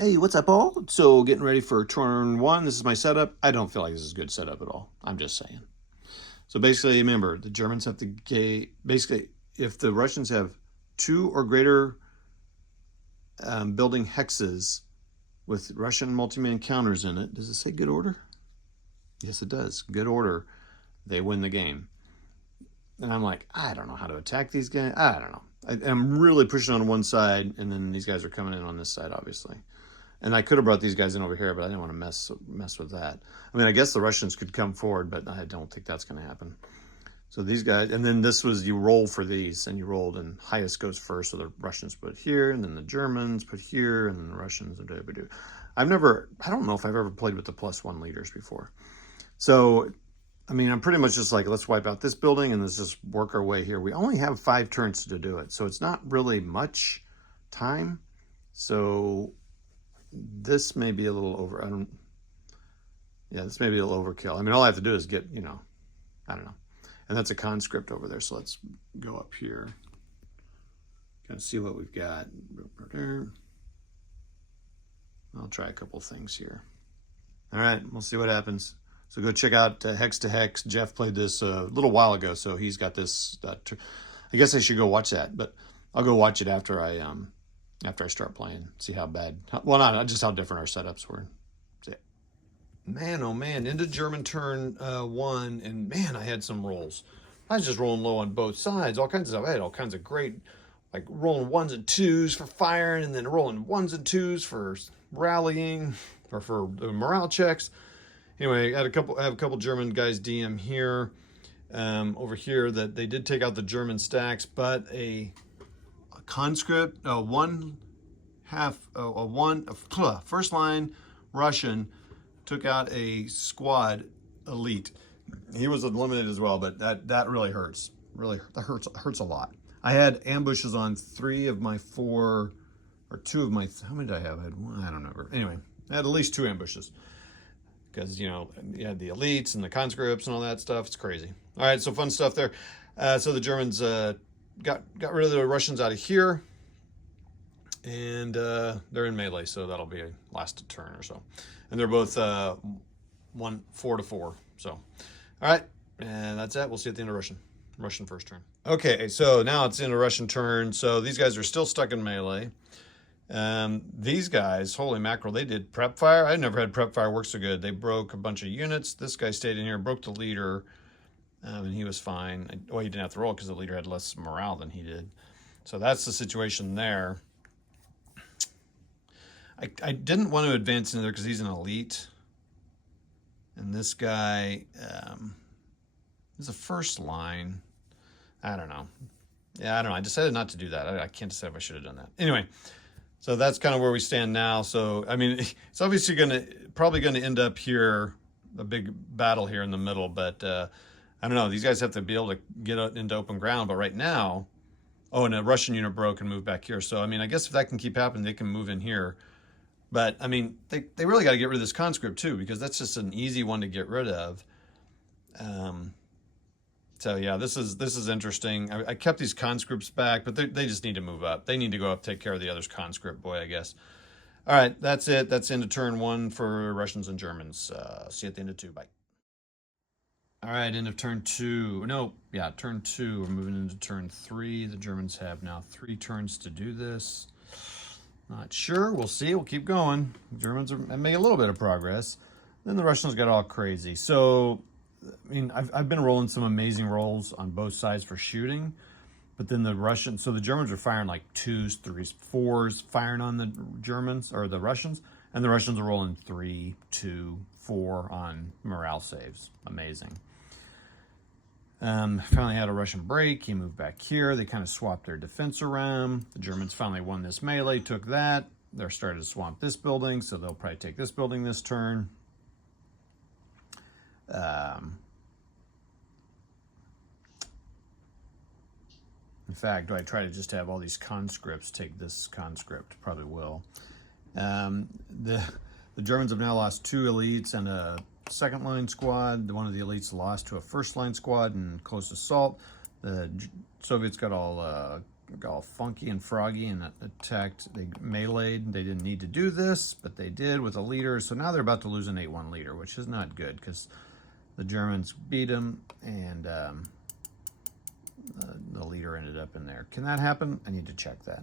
Hey, what's up, all? So, getting ready for turn one. This is my setup. I don't feel like this is a good setup at all. I'm just saying. So, basically, remember, the Germans have to gate. Basically, if the Russians have two or greater building hexes with Russian multi-man counters in it, does it say good order? Yes, it does. Good order. They win the game. And I'm like, I don't know how to attack these guys. I don't know. I'm really pushing on one side, and then these guys are coming in on this side, obviously. And I could have brought these guys in over here, but I didn't want to mess with that. I mean, I guess the Russians could come forward, but I don't think that's going to happen. So these guys, and then this was, you roll for these, and you rolled, and highest goes first. So the Russians put here, and then the Germans put here, and then the Russians. I don't know if I've ever played with the +1 leaders before. So, I mean, I'm pretty much just like, let's wipe out this building, and let's just work our way here. We only have 5 turns to do it, so it's not really much time. So this may be a little over. This may be a little overkill. I mean, all I have to do is get, I don't know. And that's a conscript over there. So let's go up here. Kind of see what we've got. I'll try a couple things here. All right, we'll see what happens. So go check out Hex to Hex. Jeff played this a little while ago, so he's got this. I guess I should go watch that, but I'll go watch it after I start playing, see how bad, well, not just how different our setups were. Man, oh man, into German turn 1, and man, I had some rolls. I was just rolling low on both sides, all kinds of stuff. I had all kinds of great, like rolling 1s and 2s for firing, and then rolling 1s and 2s for rallying, or for morale checks. Anyway, I have a couple German guys DM here, over here, that they did take out the German stacks, but a conscript, first line Russian took out a squad elite. He was eliminated as well, but that really hurts. Really, that hurts a lot. I had ambushes on 3 of my 4, or 2 of my, how many did I have? I had 1, I don't know. Anyway, I had at least 2 ambushes. Because, you had the elites and the conscripts and all that stuff. It's crazy. All right, so fun stuff there. So the Germans got rid of the Russians out of here, and they're in melee, so that'll be a last turn or so. And they're both 4-4. So, all right, and that's it. We'll see you at the end of Russian first turn. Okay, so now it's in a Russian turn. So these guys are still stuck in melee. These guys, holy mackerel, they did prep fire. I never had prep fire work so good. They broke a bunch of units. This guy stayed in here, broke the leader, and he was fine. Well, he didn't have to roll because the leader had less morale than he did. So that's the situation there. I didn't want to advance into there because he's an elite. And this guy is a first line. I don't know. Yeah, I don't know. I decided not to do that. I can't decide if I should have done that. Anyway, so that's kind of where we stand now. So, I mean, it's obviously probably going to end up here, a big battle here in the middle. But I don't know. These guys have to be able to get into open ground. But right now, and a Russian unit broke and moved back here. So, I mean, I guess if that can keep happening, they can move in here. But, I mean, they really got to get rid of this conscript, too, because that's just an easy one to get rid of. So, yeah, this is interesting. I kept these conscripts back, but they just need to move up. They need to go up, take care of the other's conscript boy, I guess. All right, that's it. That's into turn 1 for Russians and Germans. See you at the end of 2. Bye. All right, end of turn 2. No, yeah, turn 2. We're moving into turn 3. The Germans have now 3 turns to do this. Not sure. We'll see. We'll keep going. The Germans are making a little bit of progress. Then the Russians got all crazy. So, I mean, I've been rolling some amazing rolls on both sides for shooting. But then the Germans are firing like 2s, 3s, 4s, firing on the Germans, or the Russians. And the Russians are rolling 3, 2, 4 on morale saves. Amazing. Finally had a Russian break. He moved back here. They kind of swapped their defense around. The Germans finally won this melee, took that. They're starting to swamp this building, so they'll probably take this building this turn. In fact, do I try to just have all these conscripts take this conscript? Probably will. The Germans have now lost 2 elites and a second line squad. One of the elites lost to a first line squad in close assault. The Soviets got all got all funky and froggy and attacked. They meleeed. They didn't need to do this, but they did with a leader. So now they're about to lose an 8-1 leader, which is not good because the Germans beat them and the leader ended up in there. Can that happen? I need to check that.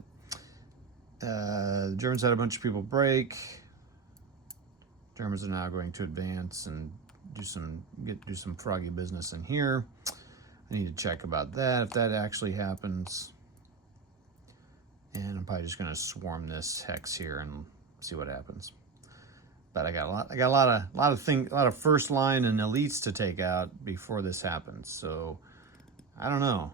The Germans had a bunch of people break. Germans are now going to advance and do some froggy business in here. I need to check about that, if that actually happens. And I'm probably just going to swarm this hex here and see what happens. But I got a lot of first line and elites to take out before this happens. So I don't know.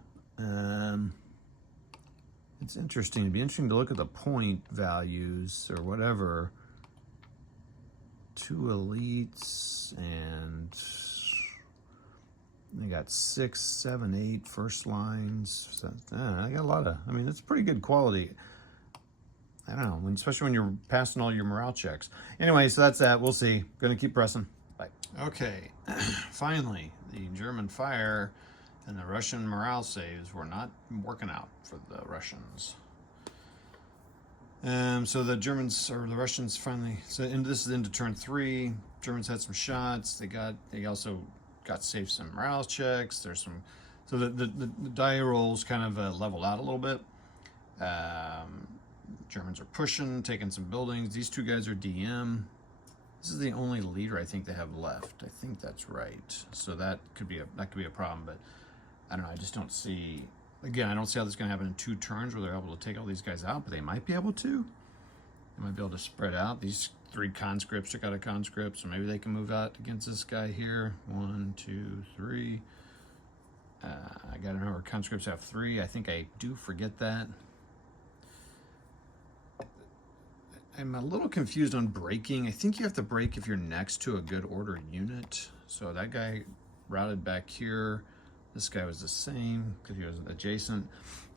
It's interesting. It'd be interesting to look at the point values or whatever. 2 elites and they got 6, 7, 8 first lines. So, I got a lot of, I mean, it's pretty good quality. I don't know, especially when you're passing all your morale checks. Anyway, so that's that. We'll see. Gonna keep pressing. Bye. Okay, finally, the German fire and the Russian morale saves were not working out for the Russians. So the Germans or the Russians finally. So this is into turn 3. Germans had some shots. They also got saved some morale checks. There's some. So the die rolls kind of leveled out a little bit. Germans are pushing, taking some buildings. These two guys are DM. This is the only leader I think they have left. I think that's right. So that could be a problem, but I don't know. I just don't see. Again, I don't see how this is going to happen in 2 turns where they're able to take all these guys out, but they might be able to. They might be able to spread out. These 3 conscripts took out a conscript, so maybe they can move out against this guy here. 1, 2, 3. I got to remember conscripts have 3. I think I do forget that. I'm a little confused on breaking. I think you have to break if you're next to a good order unit. So that guy routed back here. This guy was the same because he was adjacent.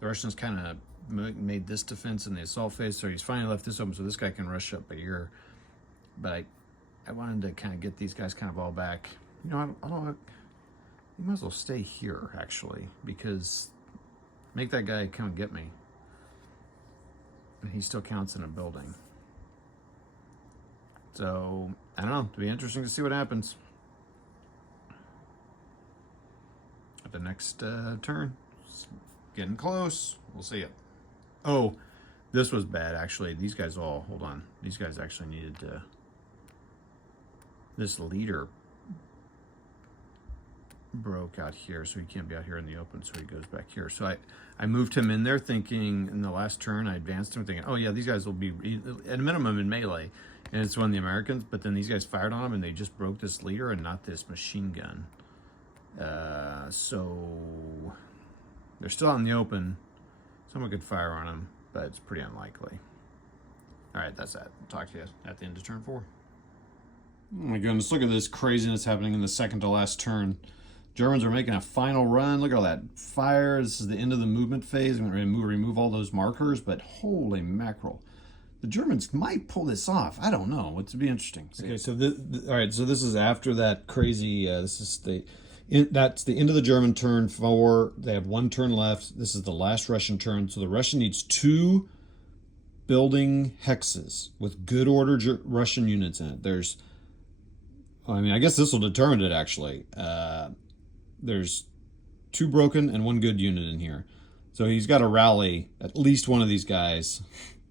The Russians kind of made this defense in the assault phase, so he's finally left this open so this guy can rush up a year. But I wanted to kind of get these guys kind of all back. You know, you might as well stay here, actually, because make that guy come get me. And he still counts in a building. So, I don't know. It'll be interesting to see what happens. The next turn. It's getting close. We'll see it. Oh, this was bad, actually. These guys all, hold on. These guys actually needed to, this leader broke out here, so he can't be out here in the open, so he goes back here. So I moved him in there thinking, in the last turn, I advanced him thinking, oh yeah, these guys will be, at a minimum, in melee. And it's one of the Americans, but then these guys fired on him, and they just broke this leader and not this machine gun. So they're still out in the open. Someone could fire on them, but it's pretty unlikely. All right, that's that. Talk to you at the end of turn 4. Oh my goodness, look at this craziness happening in the second to last turn. Germans are making a final run. Look at all that fire. This is the end of the movement phase. I'm going to remove all those markers, but holy mackerel. The Germans might pull this off. I don't know. It's to be interesting. Okay, so all right, so this is after that crazy, this is that's the end of the German turn 4. They have 1 turn left. This is the last Russian turn. So the Russian needs 2 building hexes with good order Russian units in it. I mean, I guess this will determine it, actually. There's 2 broken and 1 good unit in here. So he's got to rally at least one of these guys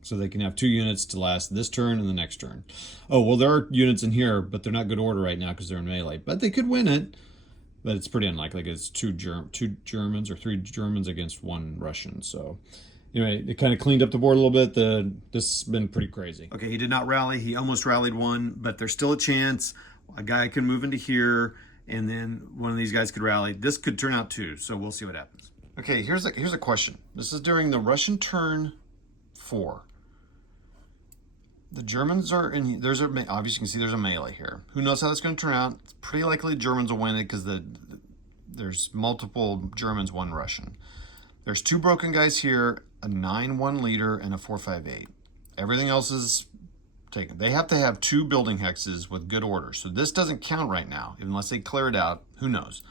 so they can have 2 units to last this turn and the next turn. Oh, well, there are units in here, but they're not good order right now because they're in melee. But they could win it. But it's pretty unlikely because it's 2 Germans or 3 Germans against 1 Russian. So anyway, it kind of cleaned up the board a little bit. This has been pretty crazy. Okay, he did not rally. He almost rallied 1, but there's still a chance. A guy could move into here, and then one of these guys could rally. This could turn out 2, so we'll see what happens. Okay, here's a question. This is during the Russian turn 4. The Germans are in. Obviously, you can see there's a melee here. Who knows how that's going to turn out? It's pretty likely Germans will win it because there's multiple Germans, 1 Russian. There's 2 broken guys here, a 9-1 leader, and a 4-5-8. Everything else is taken. They have to have 2 building hexes with good order. So this doesn't count right now unless they clear it out. Who knows?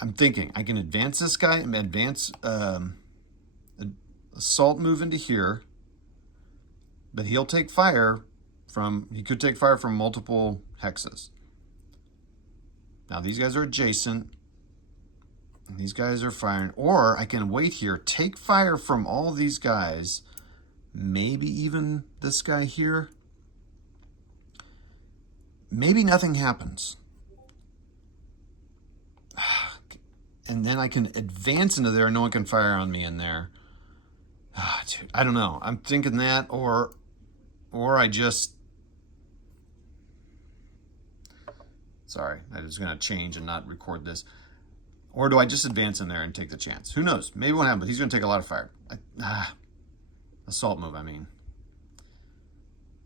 I'm thinking I can advance this guy and advance assault move into here, but he'll take fire from, he could take fire from multiple hexes. Now these guys are adjacent, and these guys are firing, or I can wait here, take fire from all these guys, maybe even this guy here. Maybe nothing happens. And then I can advance into there and no one can fire on me in there. Dude, I don't know. I'm thinking that, or I just... Sorry, I was going to change and not record this. Or do I just advance in there and take the chance? Who knows? Maybe what happens. He's going to take a lot of fire. Assault move, I mean.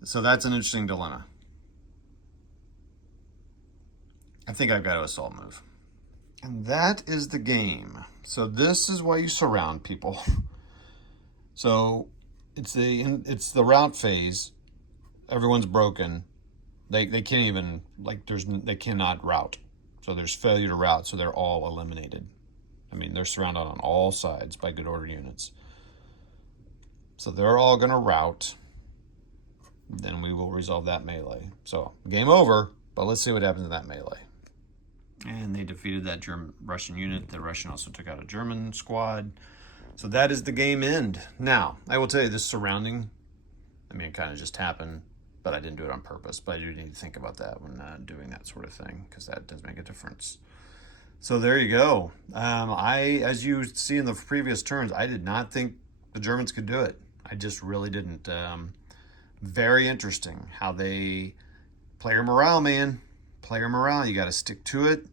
So that's an interesting dilemma. I think I've got to assault move. And that is the game. So this is why you surround people. So it's the route phase. Everyone's broken. They can't even, like, they cannot route. So there's failure to route, so they're all eliminated. I mean, they're surrounded on all sides by good order units. So they're all going to route. Then we will resolve that melee. So game over, but let's see what happens in that melee. And they defeated that Russian unit. The Russian also took out a German squad. So that is the game end. Now, I will tell you this surrounding, I mean, it kind of just happened, but I didn't do it on purpose. But I do need to think about that when doing that sort of thing, because that does make a difference. So there you go. As you see in the previous turns, I did not think the Germans could do it. I just really didn't. Very interesting how they, player morale, man. Player morale, you got to stick to it.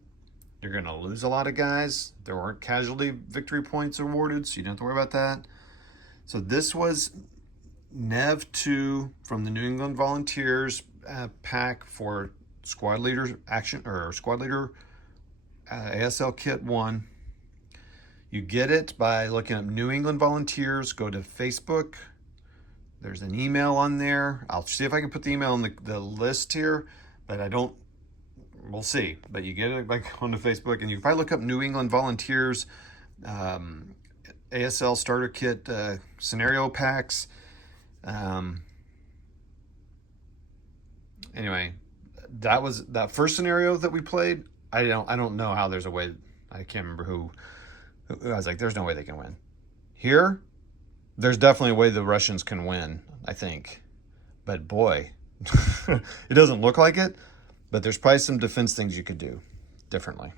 You're going to lose a lot of guys. There weren't casualty victory points awarded, so you don't have to worry about that. So this was NEV2 from the New England Volunteers pack for squad leader action, or squad leader ASL Kit 1. You get it by looking up New England Volunteers. Go to Facebook. There's an email on there. I'll see if I can put the email on the list here, but I don't. We'll see. But you get it like onto Facebook, and you can probably look up New England Volunteers ASL Starter Kit scenario packs. Anyway, that was that first scenario that we played. I don't know how there's a way. I can't remember who I was like, there's no way they can win. Here, there's definitely a way the Russians can win, I think. But boy, it doesn't look like it. But there's probably some defense things you could do differently.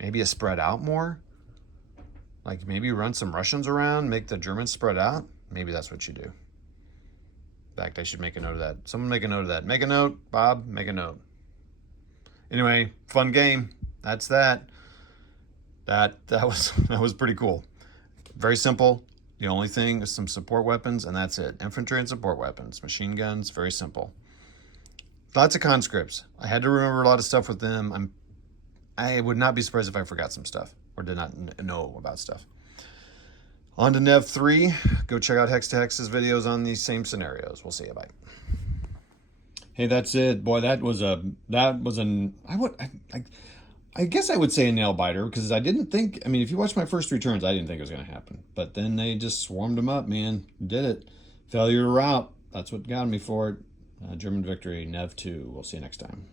Maybe a spread out more. Like maybe run some Russians around, make the Germans spread out. Maybe that's what you do. In fact, I should make a note of that. Someone make a note of that. Make a note, Bob, make a note. Anyway, fun game. That's that. That was pretty cool. Very simple. The only thing is some support weapons, and that's it. Infantry and support weapons. Machine guns, very simple. Lots of conscripts. I had to remember a lot of stuff with them. I would not be surprised if I forgot some stuff or did not know about stuff. On to NEV3. Go check out Hex to Hex's videos on these same scenarios. We'll see you. Bye. Hey, that's it. Boy, I guess I would say a nail biter, because I didn't think, I mean, if you watch my first 3 turns, I didn't think it was going to happen. But then they just swarmed them up, man. Did it. Failure to route. That's what got me for it. German victory, NEV2. We'll see you next time.